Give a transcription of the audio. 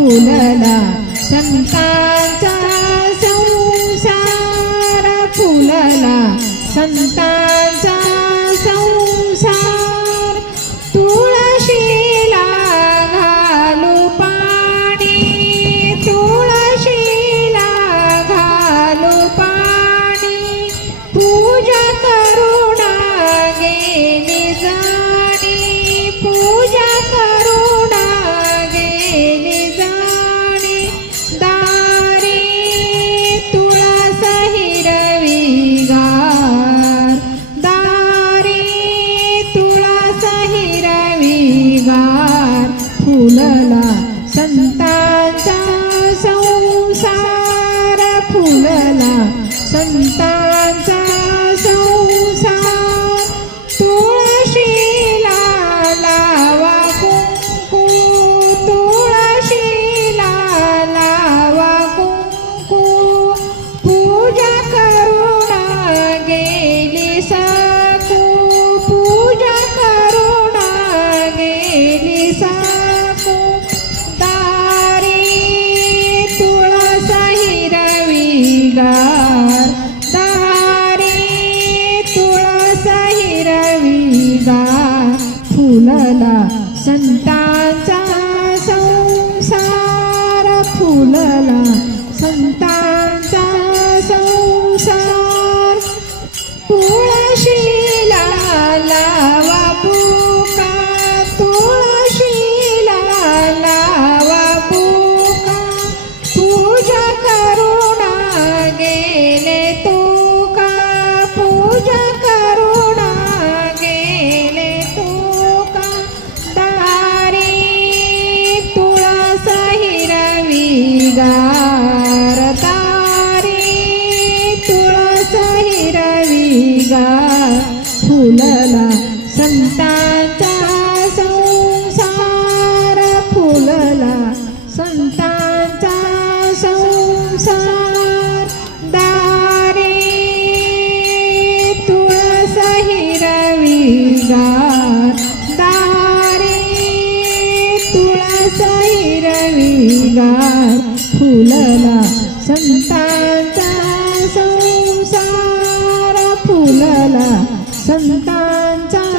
फुलला. संतांचा संसार फुलला. संता फुलला. संतांचा संसार फुलला. संतांचा फुलला संतांचा संसार फुलला. मुलगा फुलला संतांचा संसार फुलला संतांचा संसार दारे. तुळस रवी गार दारे. तुळस रवी गार फुलला संतांचा मंगला संतांचा